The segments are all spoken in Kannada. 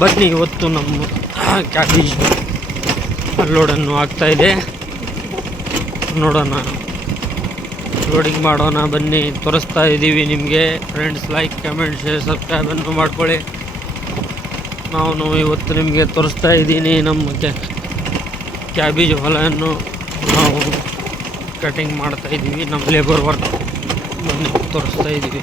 ಬನ್ನಿ, ಇವತ್ತು ನಮ್ಮ ಕ್ಯಾಬೇಜ್ ಲೋಡನ್ನು ಆಗ್ತಾಯಿದೆ. ನೋಡೋಣ, ಲೋಡಿಂಗ್ ಮಾಡೋಣ ಬನ್ನಿ, ತೋರಿಸ್ತಾ ಇದ್ದೀವಿ ನಿಮಗೆ. ಫ್ರೆಂಡ್ಸ್, ಲೈಕ್, ಕಮೆಂಟ್, ಶೇರ್, ಸಬ್ಸ್ಕ್ರೈಬನ್ನು ಮಾಡ್ಕೊಳ್ಳಿ. ನಾನು ಇವತ್ತು ನಿಮಗೆ ತೋರಿಸ್ತಾ ಇದ್ದೀನಿ ನಮ್ಮ ಕ್ಯಾಬೇಜ್ ಹೊಲವನ್ನು ನಾವು ಕಟಿಂಗ್ ಮಾಡ್ತಾ ಇದ್ದೀವಿ. ನಮ್ಮ ಲೇಬರ್ ವರ್ಕ್ ಬನ್ನಿ ತೋರಿಸ್ತಾ ಇದ್ದೀವಿ.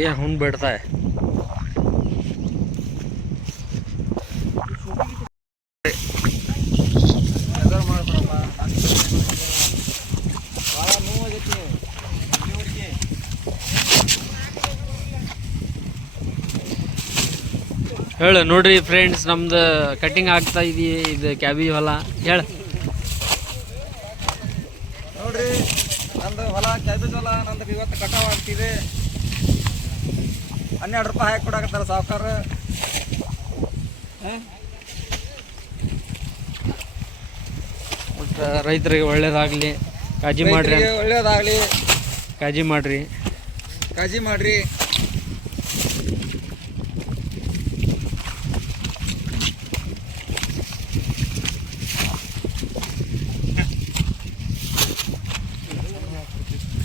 ये हुन बैठता है। ಹೇಳು ನೋಡ್ರಿ ಫ್ರೆಂಡ್ಸ್, ನಮ್ದು ಕಟಿಂಗ್ ಆಗ್ತಾ ಇದೀವಿ. ಇದು ಕ್ಯಾಬೇಜ್ ಹೊಲ. ಹೇಳ ನೋಡ್ರಿ, ನಮ್ದು ಹೊಲ ಕ್ಯಾಬೇಜ್ ಹೊಲ. ನಮ್ದು ಇವತ್ತು ಕಟಾವ್ ಆಗ್ತಿದೆ. 12 ರೂಪಾಯಿ ಹಾಕಿ ಕೊಡಕತ್ತಾರ ಸಾವುಕಾರ. ರೈತರಿಗೆ ಒಳ್ಳೇದಾಗಲಿ, ಕಾಳಜಿ ಮಾಡ್ರಿ. ಒಳ್ಳೇದಾಗಲಿ, ಕಾಳಜಿ ಮಾಡ್ರಿ, ಕಾಳಜಿ ಮಾಡ್ರಿ.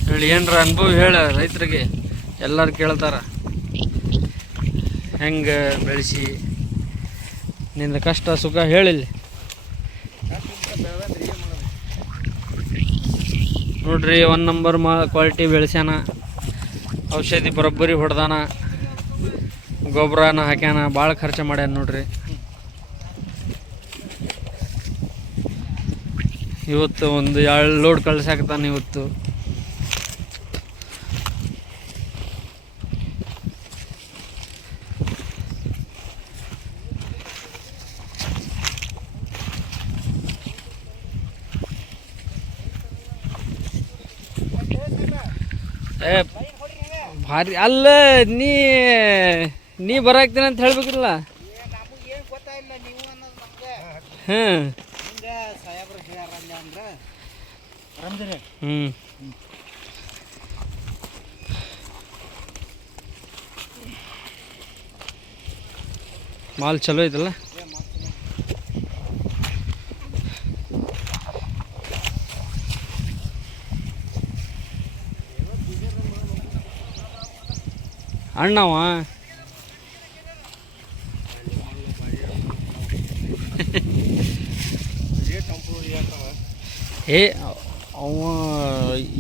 ಹೇಳಿ, ಏನರ ಅನುಭವ ಹೇಳ ರೈತರಿಗೆ. ಎಲ್ಲರೂ ಕೇಳ್ತಾರ, ಹೆಂಗೆ ಬೆಳೆಸಿ ನಿಂದ ಕಷ್ಟ ಸುಖ ಹೇಳಿಲ್ಲ. ನೋಡ್ರಿ, 1 ನಂಬರ್ ಕ್ವಾಲಿಟಿ ಬೆಳೆಸ್ಯಾನ. ಔಷಧಿ ಬರೋಬ್ಬರಿ ಹೊಡೆದಾನ, ಗೊಬ್ಬರನ ಹಾಕ್ಯಾನ, ಭಾಳ ಖರ್ಚು ಮಾಡ್ಯಾನ. ನೋಡ್ರಿ, ಇವತ್ತು ಒಂದು 2 ಲೋಡ್ ಕಳ್ಸಾಕತ್ತಾನ ಇವತ್ತು. ಭಾರಿ ಅಲ್ಲ, ನೀ ಬರಾಕ್ತೀನಿ ಅಂತ ಹೇಳ್ಬೇಕಿಲ್ಲ. ಮಾಲ್ ಚಲೋ ಐತಲ್ಲ. ಅಣ್ಣವ ಅವ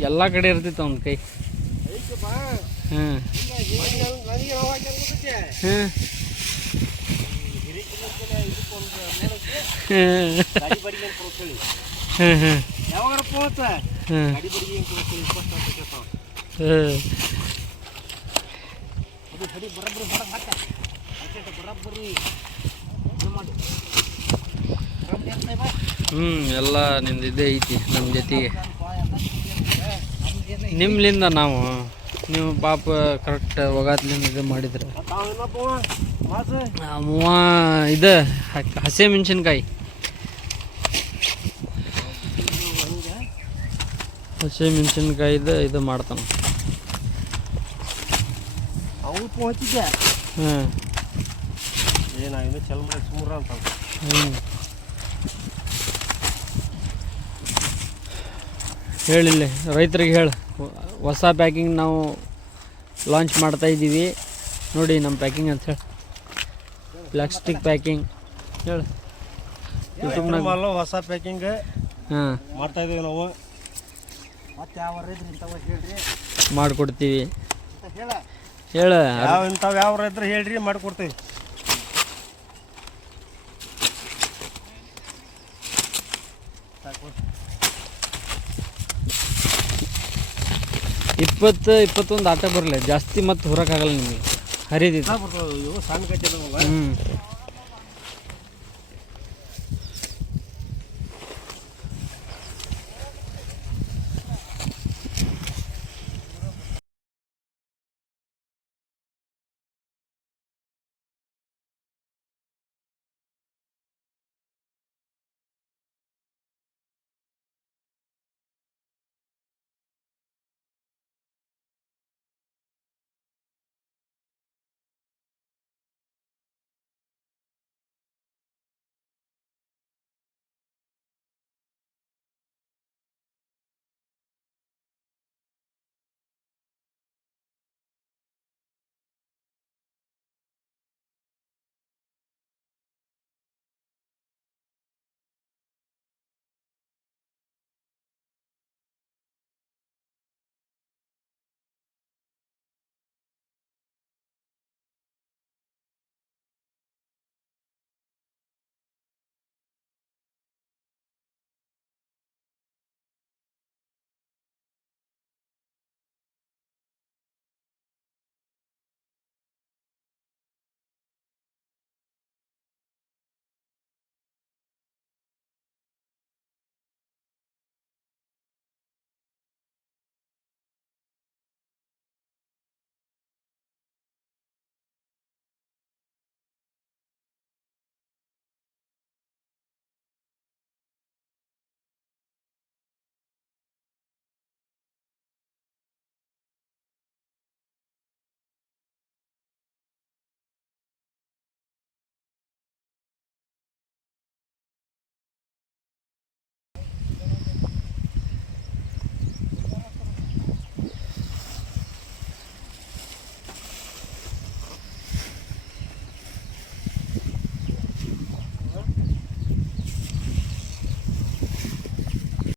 ಎಲ್ಲ ಕಡೆ ಇರ್ತಿತ್ತು ಅವನ ಕೈ. ಎಲ್ಲ ನಿಮ್ದು ಇದೇ ಐತಿ ನಮ್ಮ ಜೊತೆಗೆ. ನಿಮ್ಲಿಂದ ನೀವು ಪಾಪ ಕರೆಕ್ಟ್ ಒಗಾತ್ಲಿಂದ ಇದು ಮಾಡಿದ್ರೆ. ಇದು ಹಸಿ ಮೆಣಸಿನ್ಕಾಯಿ, ಹಸಿ ಮೆಣಸಿನ್ಕಾಯಿದು ಇದು ಮಾಡ್ತಾನ. ಹೇಳಿಲ್ಲ ರೈತರಿಗೆ ಹೇಳು, ಹೊಸ ಪ್ಯಾಕಿಂಗ್ ನಾವು ಲಾಂಚ್ ಮಾಡ್ತಾ ಇದ್ದೀವಿ ನೋಡಿ. ನಮ್ಮ ಪ್ಯಾಕಿಂಗ್ ಅಂತ ಹೇಳಿ, ಪ್ಲಾಸ್ಟಿಕ್ ಪ್ಯಾಕಿಂಗ್ ಹೇಳು. ಯೂಟ್ಯೂಬ್ನಾಗ ಹೊಸ ಪ್ಯಾಕಿಂಗ್ ಮಾಡ್ತಾ ಇದೀವಿ ನಾವು. ಮತ್ತೆ ಯಾವ ರೈತರು ಇಂಥವು ಹೇಳ್ರಿ, ಮಾಡಿಕೊಡ್ತೀವಿ. ಹೇಳ ಇಂಥವು ಯಾವ ರೈತರು ಹೇಳ್ರಿ, ಮಾಡಿಕೊಡ್ತೀವಿ. 21 ಆಟ ಬರಲ್ಲ ಜಾಸ್ತಿ, ಮತ್ತು ಹೊರಕ್ಕಾಗಲ್ಲ ನಿಮಗೆ ಹರಿದಿತ್ತು. ಬರ್ತಾವೆ ಇವು ಸಣ್ಣ ಕಟ್ಟಿ ಅದಾವಲ್ಲ ಹ್ಞೂ